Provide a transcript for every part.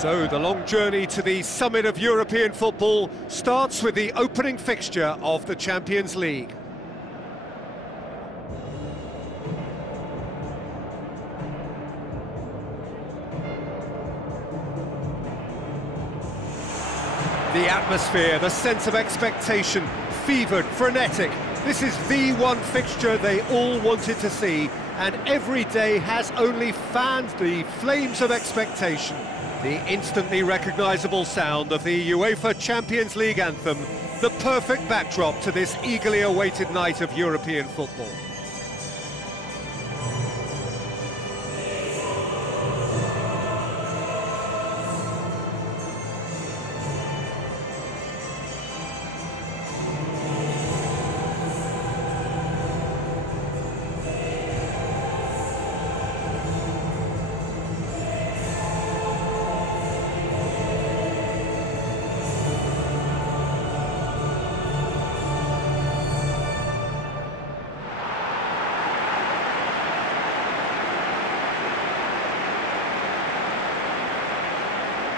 So the long journey to the summit of European football starts with the opening fixture of the Champions League. The atmosphere, the sense of expectation, fevered, frenetic. This is the one fixture they all wanted to see, and every day has only fanned the flames of expectation. The instantly recognisable sound of the UEFA Champions League anthem, the perfect backdrop to this eagerly awaited night of European football.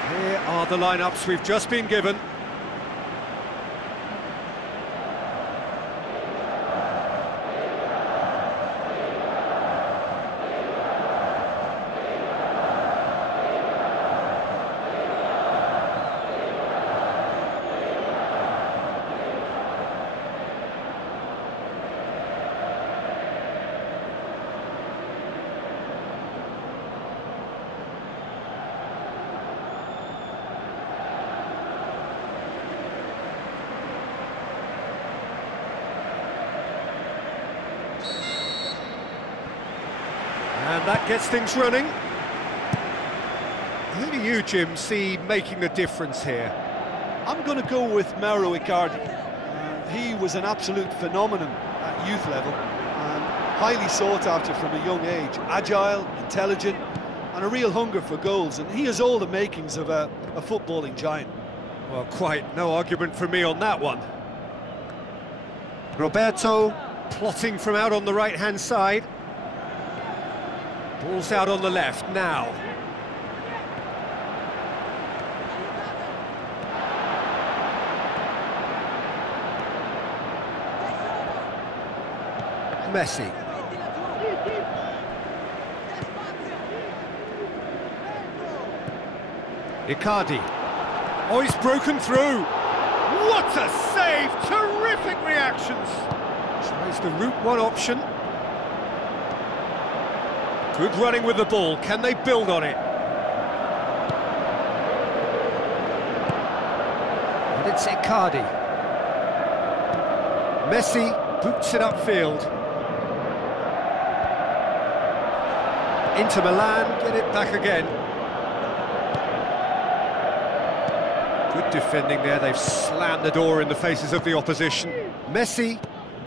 Here are the lineups we've just been given. And that gets things running. Who do you, Jim, see making the difference here? I'm going to go with Mauro Icardi. He was an absolute phenomenon at youth level and highly sought after from a young age. Agile, intelligent, and a real hunger for goals. And he has all the makings of a footballing giant. Well, quite no argument from me on that one. Roberto plotting from out on the right-hand side. Ball's out on the left now. Messi. Icardi. Oh, he's broken through. What a save! Terrific reactions. Tries the route one option. Good running with the ball. Can they build on it? And it's Icardi. Messi boots it upfield. Inter Milan get it back again. Good defending there. They've slammed the door in the faces of the opposition. Messi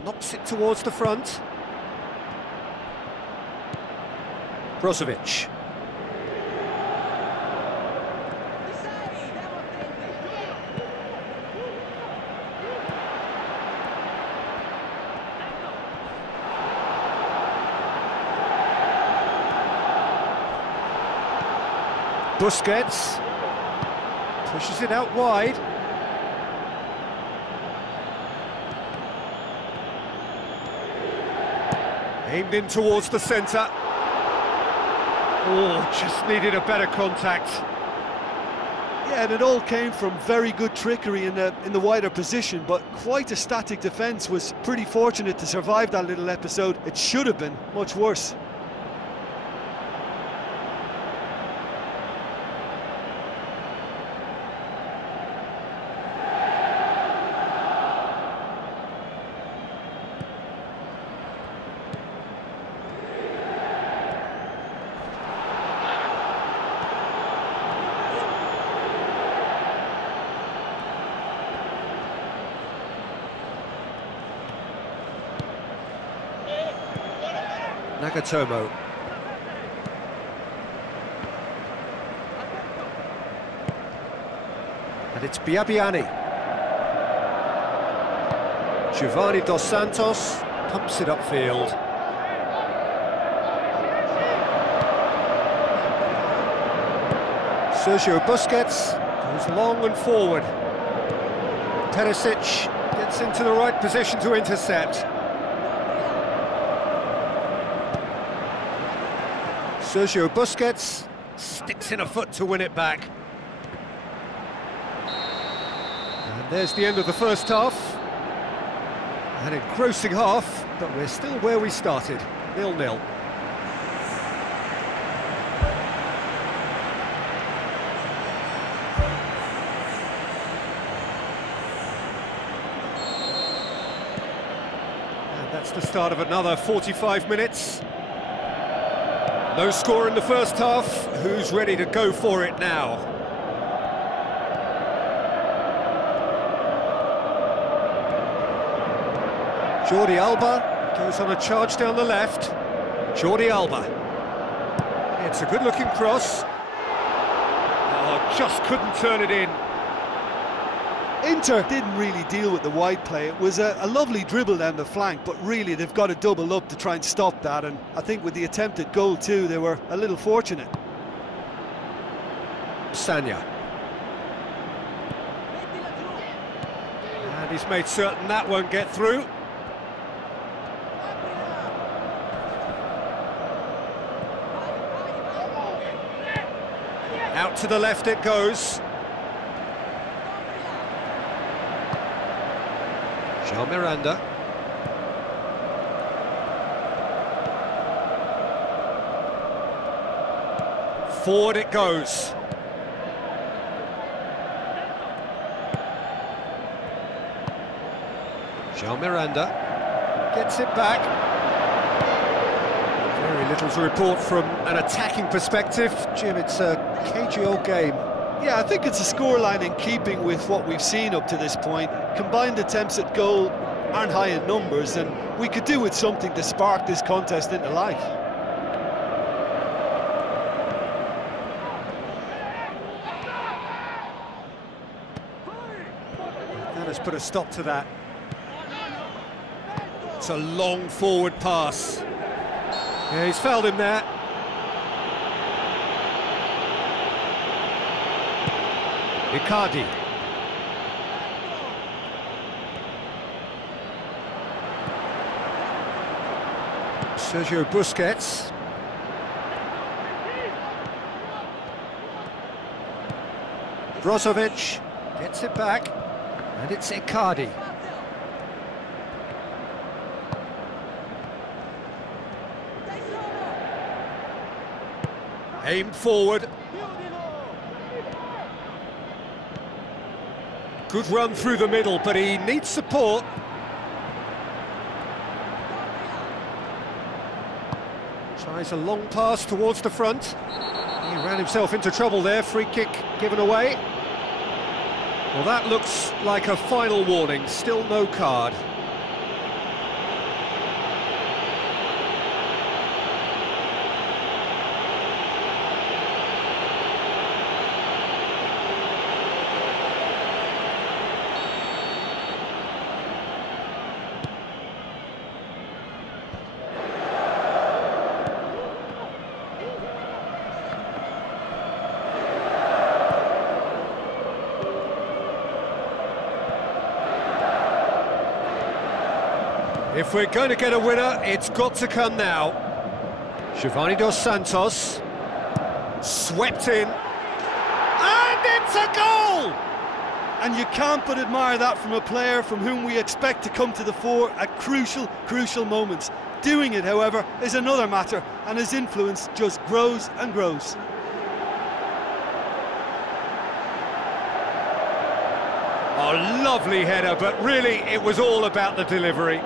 knocks it towards the front. Brozovic. Busquets pushes it out wide. Aimed in towards the centre. Oh, just needed a better contact. Yeah, and it all came from very good trickery in the wider position, but quite a static defence. Was pretty fortunate to survive that little episode. It should have been much worse. Nagatomo. And it's Biabiani. Giovanni Dos Santos pumps it upfield. Sergio Busquets goes long and forward. Perisic gets into the right position to intercept. Sergio Busquets sticks in a foot to win it back. And there's the end of the first half. An engrossing half, but we're still where we started, 0-0. And that's the start of another 45 minutes. No score in the first half. Who's ready to go for it now? Jordi Alba goes on a charge down the left. Jordi Alba. It's a good-looking cross. Oh, just couldn't turn it in. Inter didn't really deal with the wide play. It was a lovely dribble down the flank, but really they've got to double up to try and stop that, and I think with the attempted goal too, they were a little fortunate. Sanya. And he's made certain that won't get through. Out to the left it goes. Jean Miranda. Forward it goes. Jean Miranda gets it back. Very little to report from an attacking perspective. Jim, it's a cagey old game. Yeah, I think it's a scoreline in keeping with what we've seen up to this point. Combined attempts at goal aren't high in numbers, and we could do with something to spark this contest into life. That has put a stop to that. It's a long forward pass. Yeah, he's fouled him there. Icardi. Sergio Busquets. Brozovic gets it back, and it's Icardi. Aimed forward. Good run through the middle, but he needs support. Tries a long pass towards the front. He ran himself into trouble there, free kick given away. Well, that looks like a final warning, still no card. If we're going to get a winner, it's got to come now. Giovanni Dos Santos, swept in, and it's a goal! And you can't but admire that from a player from whom we expect to come to the fore at crucial moments. Doing it, however, is another matter, and his influence just grows and grows. Oh, lovely header, but really it was all about the delivery.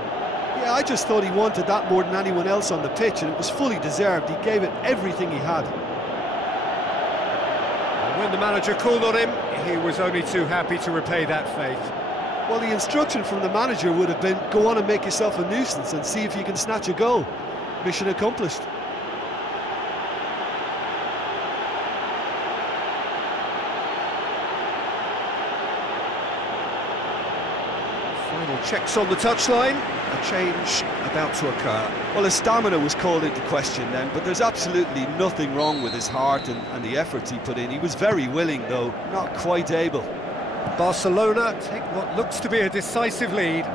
Yeah, I just thought he wanted that more than anyone else on the pitch, and it was fully deserved. He gave it everything he had. And when the manager called on him, he was only too happy to repay that faith. Well, the instruction from the manager would have been, go on and make yourself a nuisance and see if you can snatch a goal. Mission accomplished. Final checks on the touchline, a change about to occur. Well, his stamina was called into question then, but there's absolutely nothing wrong with his heart and the efforts he put in. He was very willing, though, not quite able. Barcelona take what looks to be a decisive lead.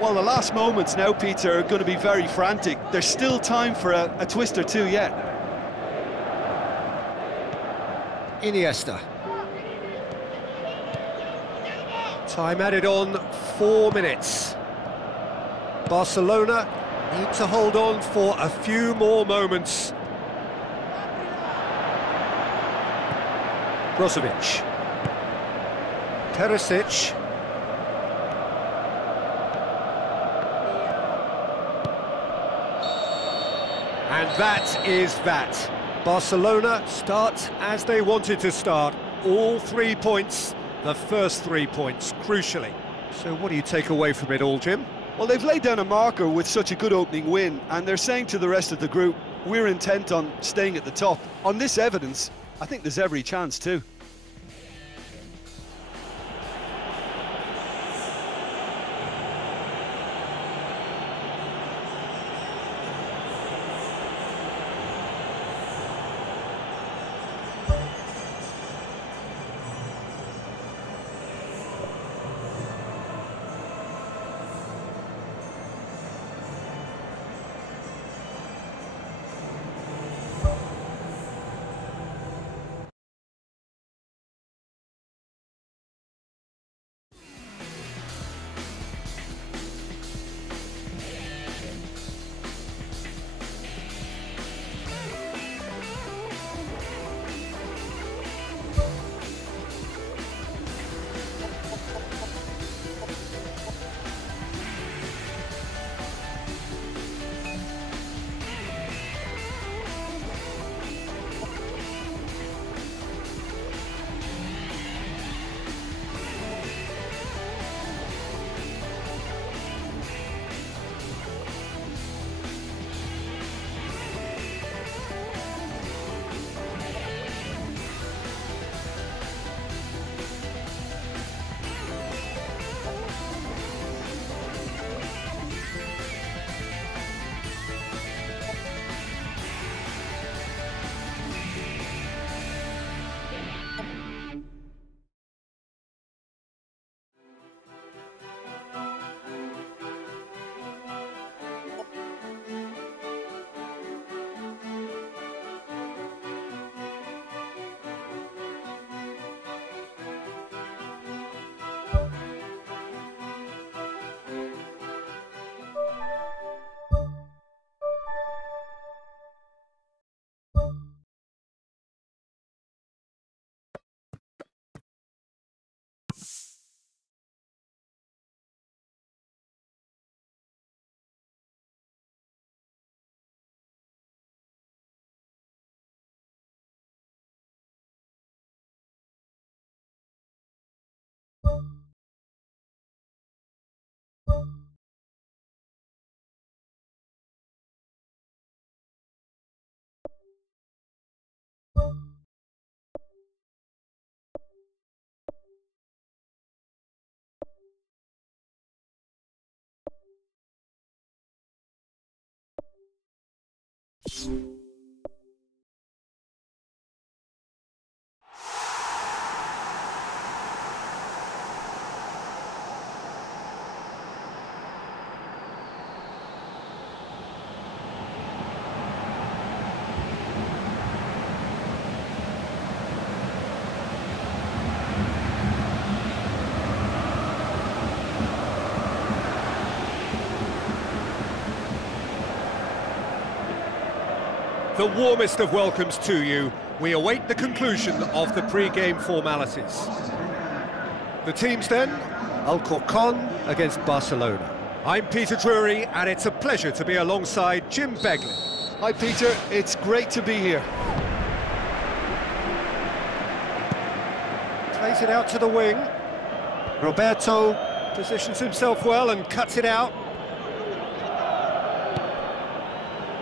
Well, the last moments now, Peter, are going to be very frantic. There's still time for a twist or two yet. Iniesta. Time added on 4 minutes. Barcelona need to hold on for a few more moments. Brozovic. Perisic. And that is that. Barcelona start as they wanted to start. All 3 points, the first 3 points, crucially. So what do you take away from it all, Jim? Well, they've laid down a marker with such a good opening win, and they're saying to the rest of the group, we're intent on staying at the top. On this evidence, I think there's every chance too. The warmest of welcomes to you. We await the conclusion of the pre-game formalities. The teams then, Alcorcon against Barcelona. I'm Peter Drury, and it's a pleasure to be alongside Jim Begley. Hi Peter, it's great to be here. Plays it out to the wing. Roberto positions himself well and cuts it out.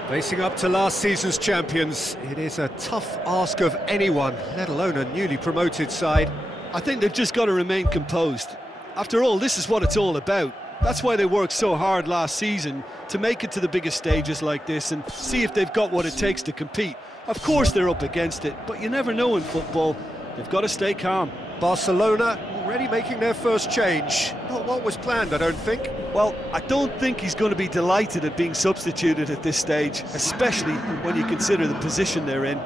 Facing up to last season's champions, it is a tough ask of anyone, let alone a newly promoted side. I think they've just got to remain composed. After all, this is what it's all about. That's why they worked so hard last season to make it to the biggest stages like this and see if they've got what it takes to compete. Of course they're up against it, but you never know in football. They've got to stay calm. Barcelona already making their first change. Not what was planned, I don't think. Well, I don't think he's going to be delighted at being substituted at this stage, especially when you consider the position they're in.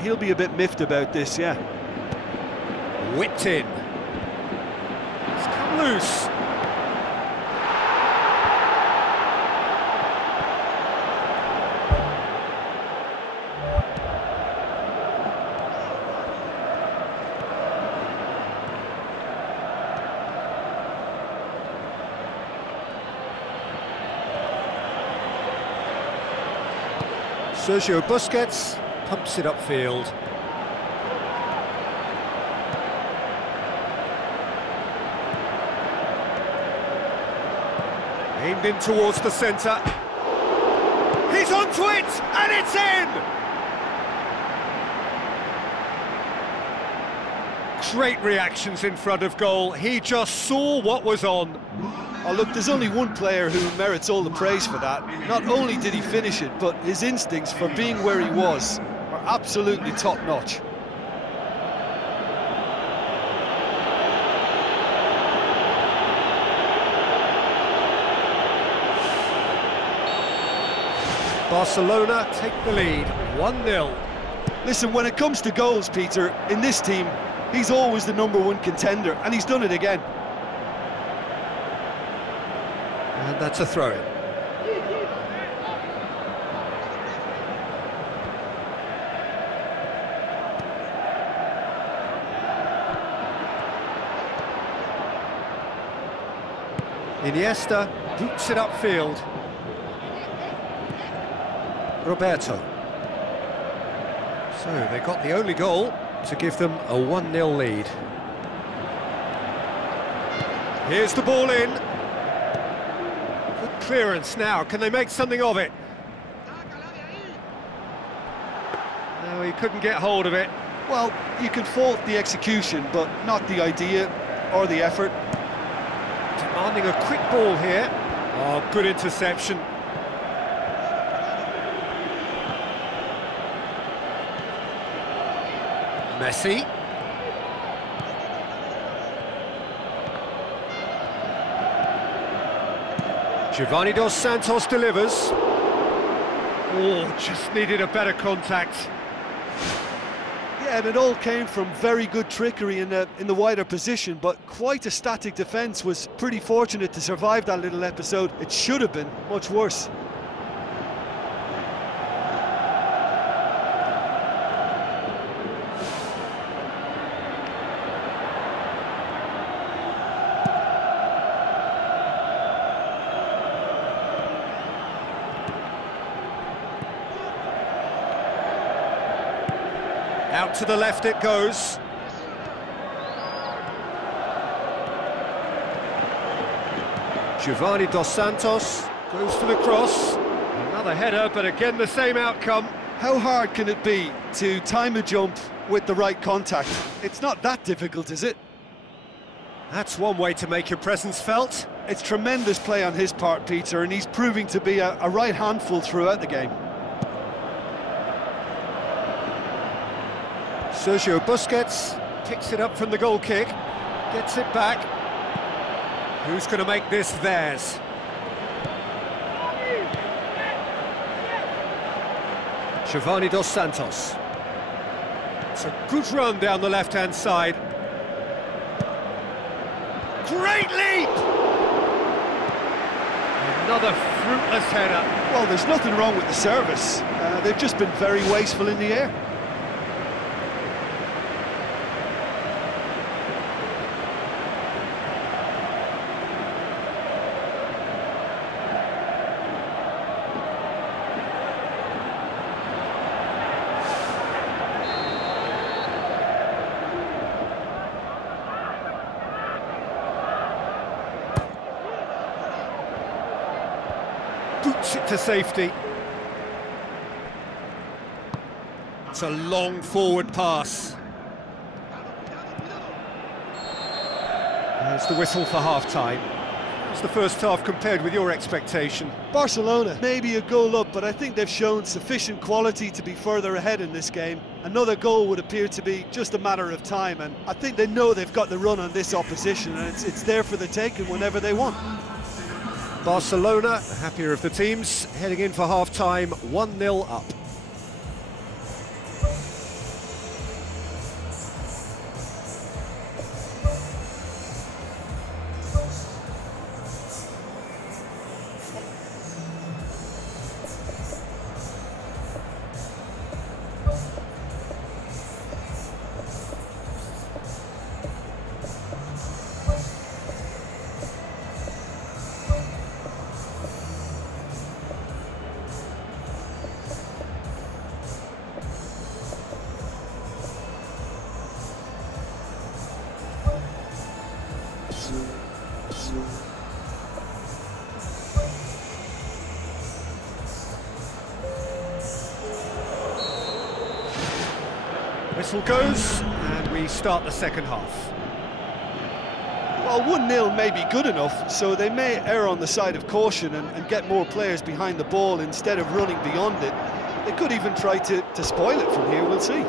He'll be a bit miffed about this, yeah. Whipped in. It's come loose. Sergio Busquets pumps it upfield. Aimed in towards the centre. He's onto it, and it's in! Great reactions in front of goal. He just saw what was on. Oh, look, there's only one player who merits all the praise for that. Not only did he finish it, but his instincts for being where he was are absolutely top-notch. Barcelona take the lead, 1-0. Listen, when it comes to goals, Peter, in this team, he's always the #1 contender, and he's done it again. And that's a throw-in. Iniesta boots it upfield. Roberto. So they got the only goal to give them a 1-0 lead. Here's the ball in. Good clearance now. Can they make something of it? No, he couldn't get hold of it. Well, you can fault the execution, but not the idea or the effort. Demanding a quick ball here. Oh, good interception. Messi. Giovanni Dos Santos delivers. Oh, just needed a better contact. Yeah, and it all came from very good trickery in the wider position, but quite a static defence. Was pretty fortunate to survive that little episode. It should have been much worse. Out to the left it goes. Giovanni Dos Santos goes for the cross. Another header, but again the same outcome. How hard can it be to time a jump with the right contact? It's not that difficult, is it? That's one way to make your presence felt. It's tremendous play on his part, Peter, and he's proving to be a right handful throughout the game. Sergio Busquets picks it up from the goal kick, gets it back. Who's going to make this theirs? Giovanni Dos Santos. It's a good run down the left-hand side. Great leap! Another fruitless header. Well, there's nothing wrong with the service. They've just been very wasteful in the air. Boots it to safety. It's a long forward pass. There's the whistle for half-time. How's the first half compared with your expectation? Barcelona maybe a goal up, but I think they've shown sufficient quality to be further ahead in this game. Another goal would appear to be just a matter of time, and I think they know they've got the run on this opposition, and it's there for the taking whenever they want. Barcelona, the happier of the teams, heading in for half-time, 1-0 up. Whistle goes, and we start the second half. Well, 1-0 may be good enough, so they may err on the side of caution and get more players behind the ball instead of running beyond it. They could even try to spoil it from here, we'll see.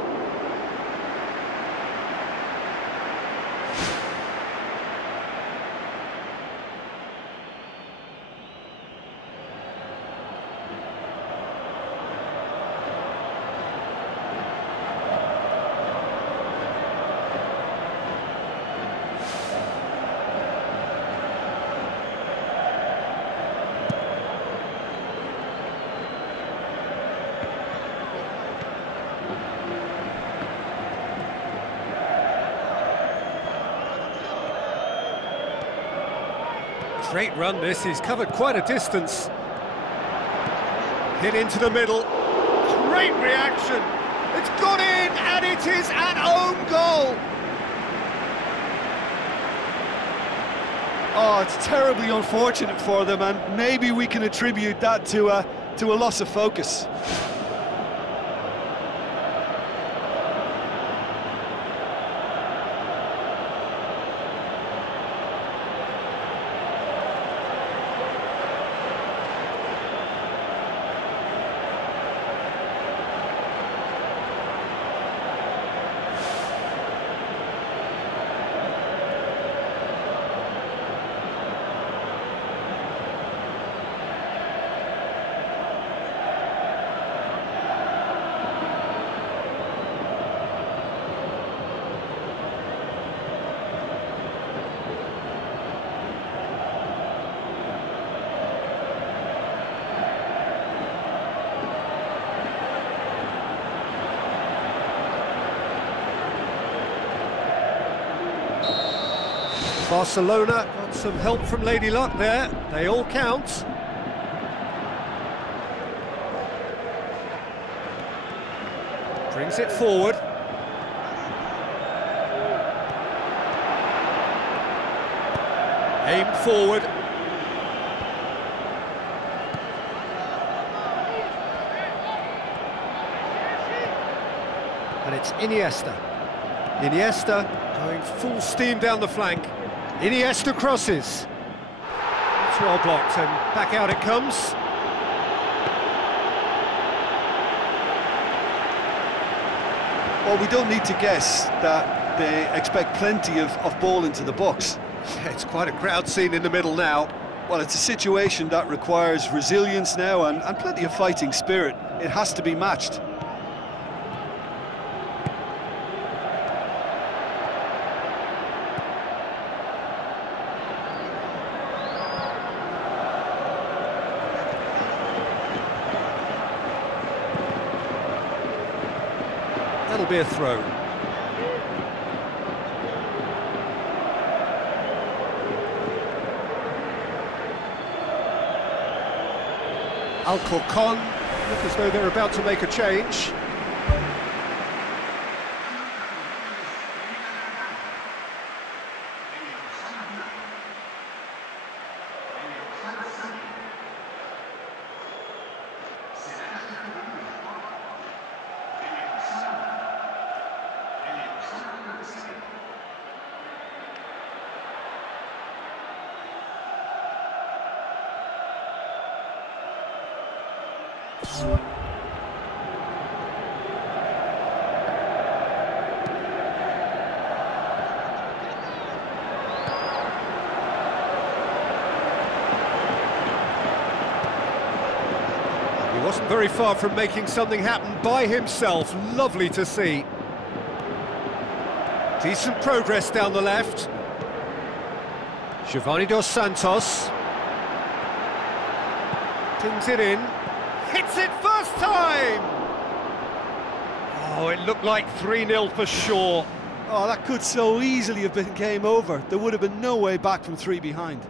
Great run this, he's covered quite a distance. Hit into the middle, great reaction, it's gone in and it is an own goal! Oh, it's terribly unfortunate for them, and maybe we can attribute that to a loss of focus. Barcelona got some help from Lady Luck there, they all count. Brings it forward. Aimed forward. And it's Iniesta. Iniesta going full steam down the flank. Iniesta crosses. It's well blocked and back out it comes. Well, we don't need to guess that they expect plenty of ball into the box. Yeah, it's quite a crowd scene in the middle now. Well, it's a situation that requires resilience now and plenty of fighting spirit. It has to be matched. That'll be a throw. Alcorcon look as though they're about to make a change. He wasn't very far from making something happen by himself. Lovely to see. Decent progress down the left. Giovanni Dos Santos. Pings it in. Hits it first time! Oh, it looked like 3-0 for sure. Oh, that could so easily have been game over. There would have been no way back from 3 behind.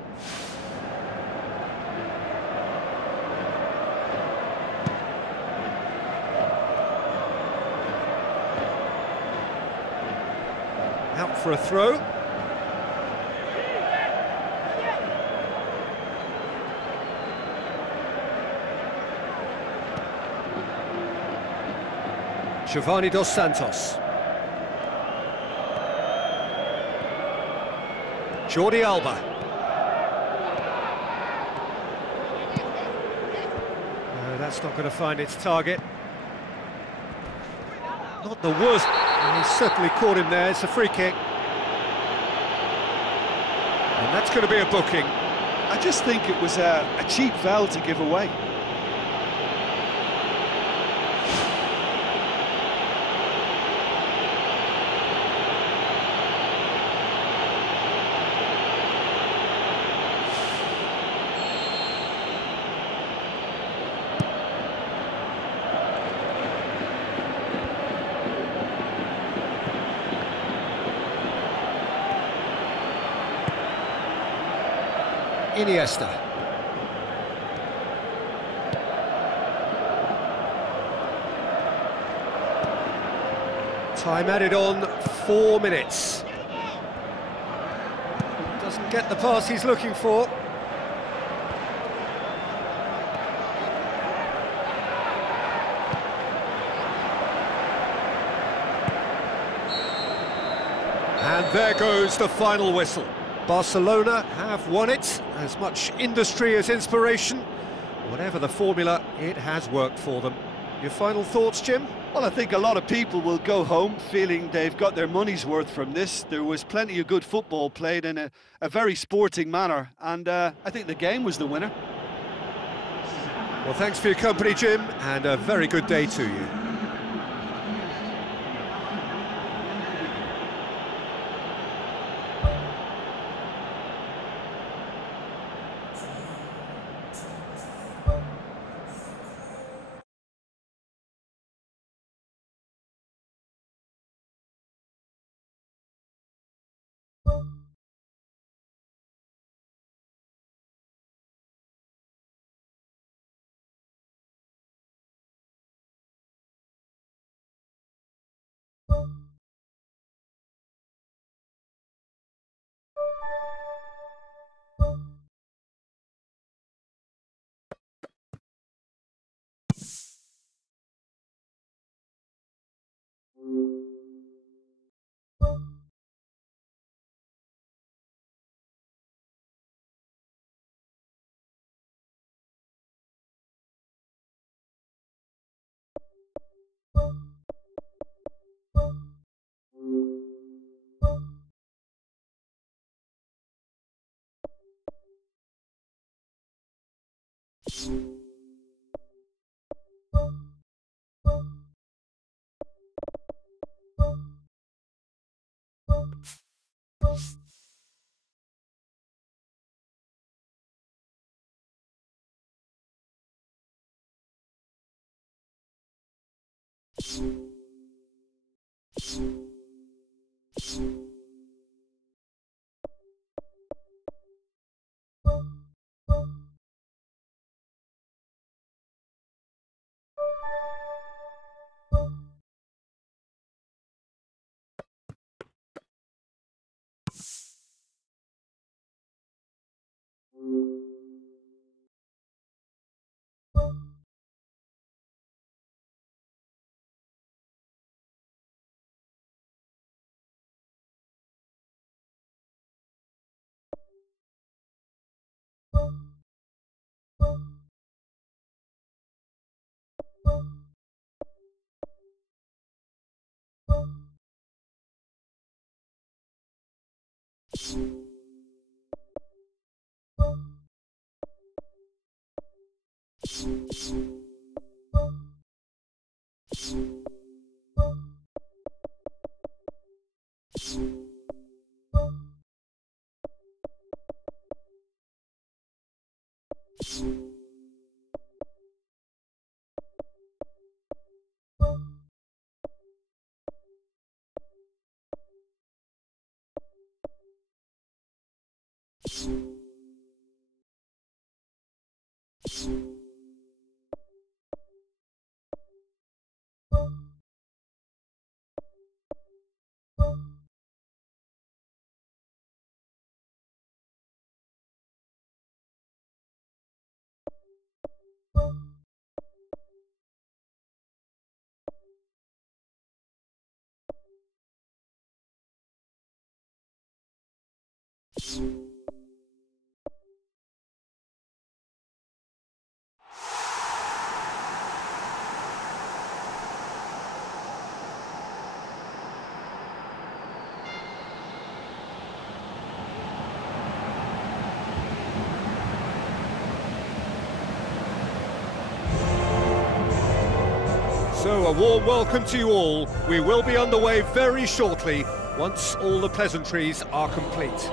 Out for a throw. Giovanni Dos Santos. Jordi Alba. No, that's not going to find its target. Not the worst. He's certainly caught him there. It's a free kick. And that's going to be a booking. I just think it was a cheap foul to give away. Iniesta. Time added on, 4 minutes. Doesn't get the pass he's looking for. And there goes the final whistle. Barcelona have won it. As much industry as inspiration. Whatever the formula, it has worked for them. Your final thoughts, Jim? Well, I think a lot of people will go home feeling they've got their money's worth from this. There was plenty of good football played in a very sporting manner, and I think the game was the winner. Well, thanks for your company, Jim, and a very good day to you. So, a warm welcome to you all. We will be underway very shortly, once all the pleasantries are complete.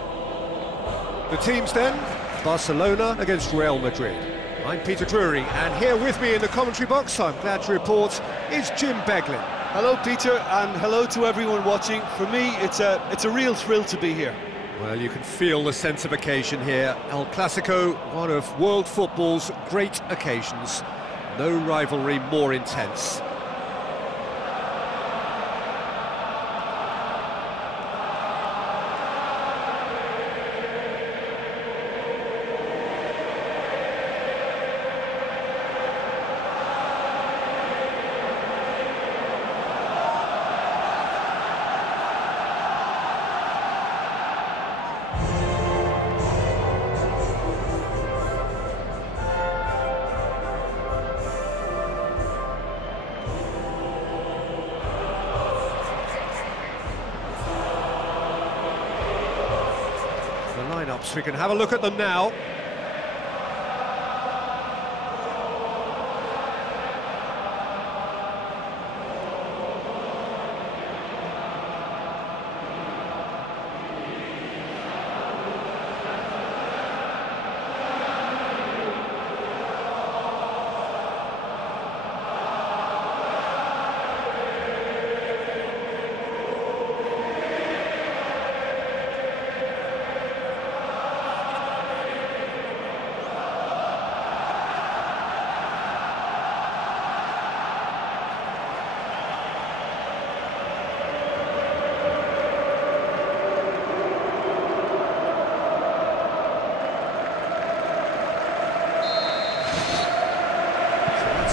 The teams then, Barcelona against Real Madrid. I'm Peter Drury, and here with me in the commentary box, I'm glad to report, is Jim Beglin. Hello, Peter, and hello to everyone watching. For me, it's a real thrill to be here. Well, you can feel the sense of occasion here. El Clásico, one of world football's great occasions. No rivalry more intense. Lineups, we can have a look at them now.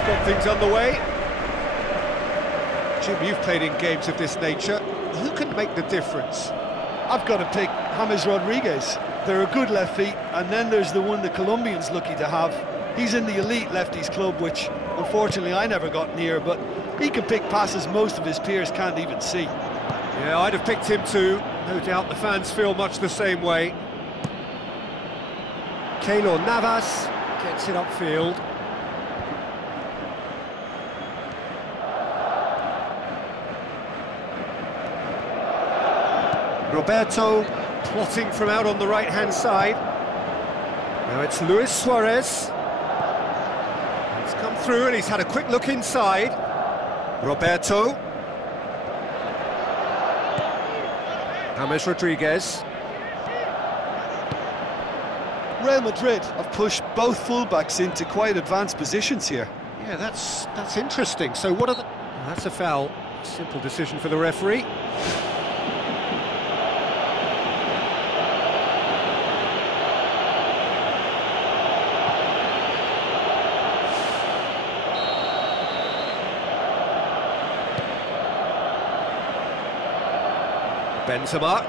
Got things underway. Jim, you've played in games of this nature. Who can make the difference? I've got to pick James Rodriguez. They're a good left feet, and then there's the one the Colombian's lucky to have. He's in the elite lefties club, which unfortunately I never got near, but he can pick passes most of his peers can't even see. Yeah, I'd have picked him too. No doubt the fans feel much the same way. Keylor Navas gets it upfield. Roberto plotting from out on the right-hand side. Now it's Luis Suarez. He's come through and he's had a quick look inside. Roberto. James Rodriguez. Real Madrid have pushed both fullbacks into quite advanced positions here. Yeah, that's interesting. So what are the... That's a foul. Simple decision for the referee. Benzema.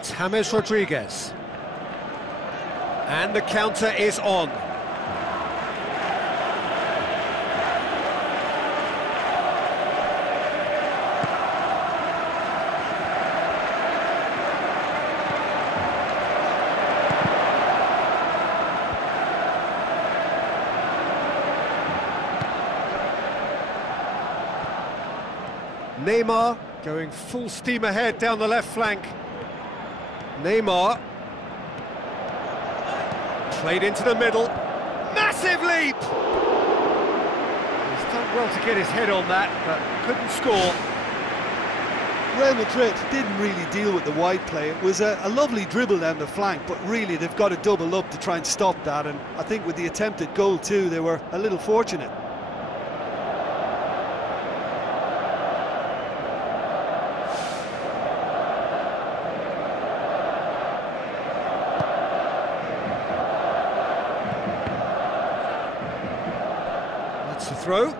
It's James Rodriguez. And the counter is on. Neymar going full steam ahead down the left flank. Neymar played into the middle. Massive leap! He's done well to get his head on that, but couldn't score. Real Madrid didn't really deal with the wide play. It was a lovely dribble down the flank, but really they've got to double up to try and stop that, and I think with the attempted goal too, they were a little fortunate. The throw.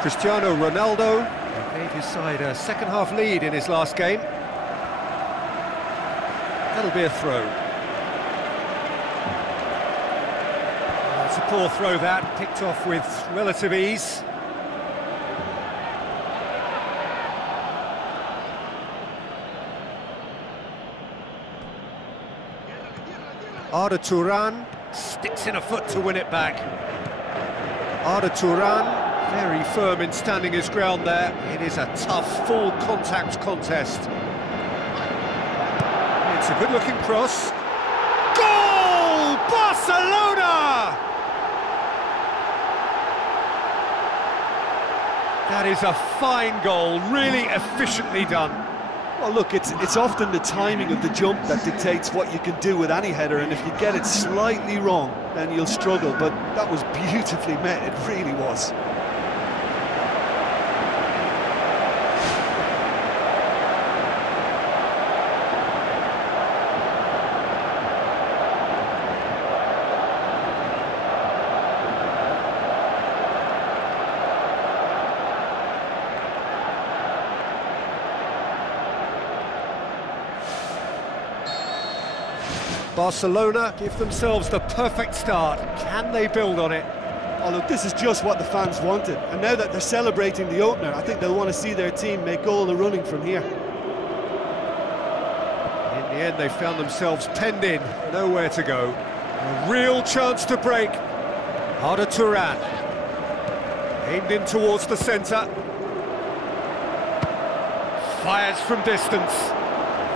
Cristiano Ronaldo gave his side a second-half lead in his last game. That'll be a throw. It's a poor throw that, picked off with relative ease. Arda Turan sticks in a foot to win it back. Arda Turan, very firm in standing his ground there. It is a tough, full contact contest. It's a good-looking cross. Goal! Barcelona! That is a fine goal, really efficiently done. Well, look, it's often the timing of the jump that dictates what you can do with any header, and if you get it slightly wrong, then you'll struggle, but that was beautifully met, it really was. Barcelona give themselves the perfect start. Can they build on it? Oh look, this is just what the fans wanted, and now that they're celebrating the opener, I think they'll want to see their team make all the running from here. In the end, they found themselves penned in, nowhere to go. A real chance to break. Arda Turan, aimed in towards the centre. Fires from distance.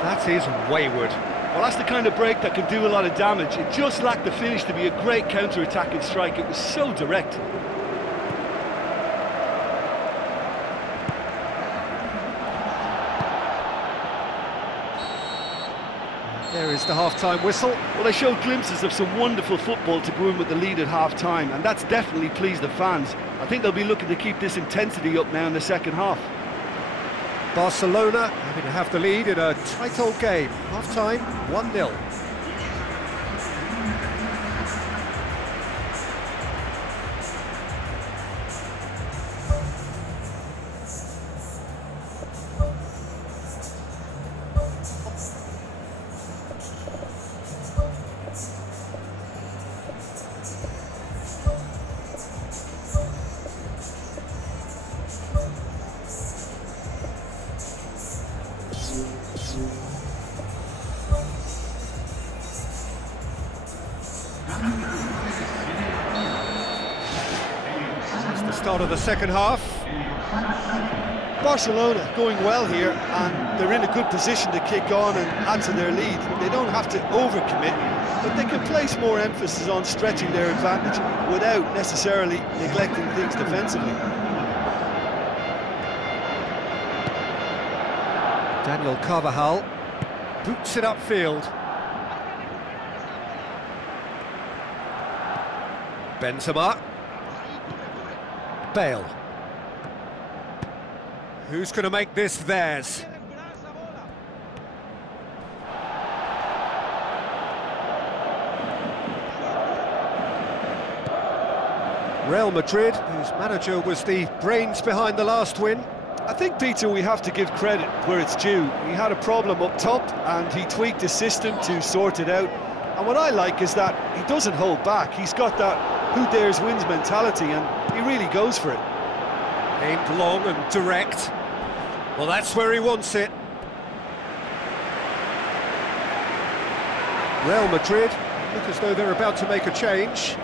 That is wayward. Well, that's the kind of break that can do a lot of damage. It just lacked the finish to be a great counter-attacking strike. It was so direct. There is the half-time whistle. Well, they showed glimpses of some wonderful football to go in with the lead at half-time, and that's definitely pleased the fans. I think they'll be looking to keep this intensity up now in the second half. Barcelona having to have the lead in a tight old game. Half-time, 1-0. Start of the second half. Barcelona going well here, and they're in a good position to kick on and add to their lead. They don't have to overcommit, but they can place more emphasis on stretching their advantage without necessarily neglecting things defensively. Daniel Carvajal boots it upfield. Benzema. Bale. Who's going to make this theirs? Real Madrid, whose manager was the brains behind the last win. I think, Peter, we have to give credit where it's due. He had a problem up top and he tweaked his system to sort it out. And what I like is that he doesn't hold back. He's got that who dares wins mentality and he really goes for it. Aimed long and direct. Well, that's where he wants it. Real Madrid look as though they're about to make a change.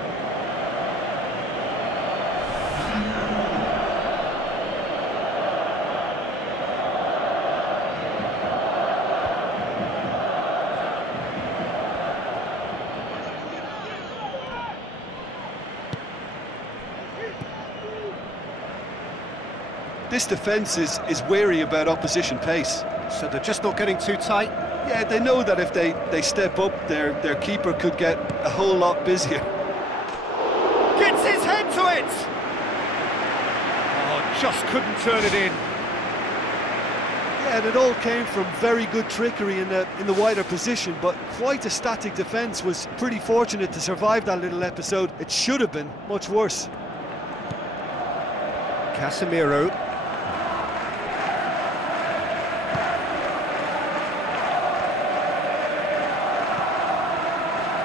This defence is wary about opposition pace. So they're just not getting too tight. Yeah, they know that if they step up, their keeper could get a whole lot busier. Gets his head to it! Oh, just couldn't turn it in. Yeah, and it all came from very good trickery in the wider position, but quite a static defence. Was pretty fortunate to survive that little episode. It should have been much worse. Casemiro.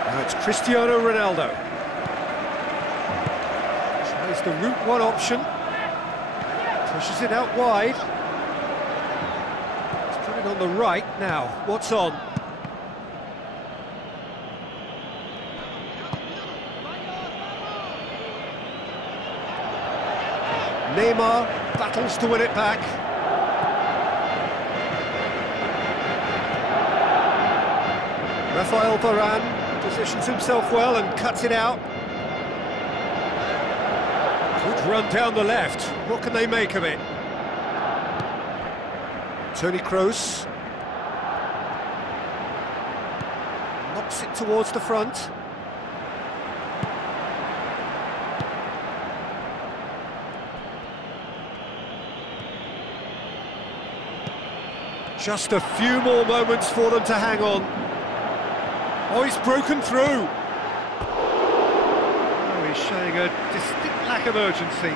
Now it's Cristiano Ronaldo. Tries the route one option. Pushes it out wide. He's put it on the right now. What's on? Neymar battles to win it back. Rafael Varane positions himself well and cuts it out. Good run down the left. What can they make of it? Toni Kroos knocks it towards the front. Just a few more moments for them to hang on. Oh, he's broken through. Oh, he's showing a distinct lack of urgency.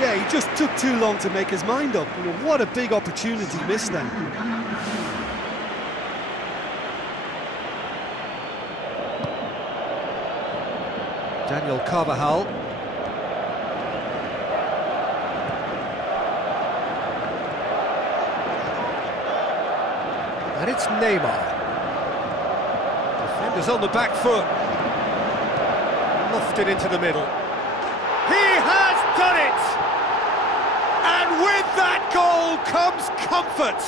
Yeah, he just took too long to make his mind up. You know, what a big opportunity missed then. Daniel Carvajal. And it's Neymar. Defenders on the back foot. Lofted into the middle. He has done it! And with that goal comes comfort.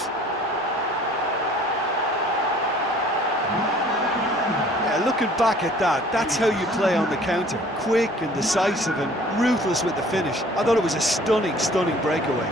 Yeah, looking back at that, that's how you play on the counter. Quick and decisive and ruthless with the finish. I thought it was a stunning, stunning breakaway.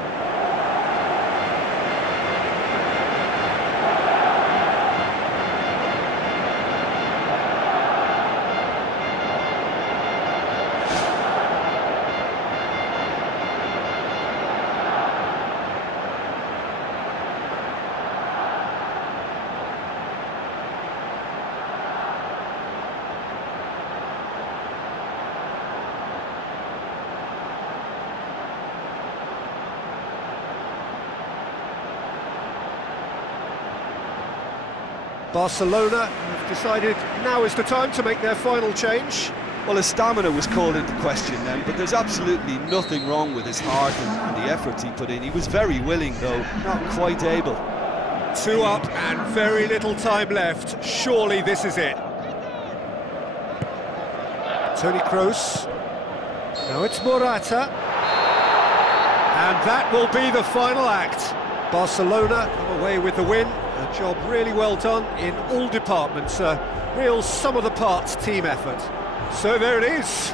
Barcelona have decided now is the time to make their final change. Well, his stamina was called into question then, but there's absolutely nothing wrong with his heart and the efforts he put in. He was very willing, though, not quite able. 2 up and very little time left. Surely this is it. Toni Kroos. Now it's Morata. And that will be the final act. Barcelona come away with the win. A job really well done in all departments. A real sum-of-the-parts team effort. So there it is.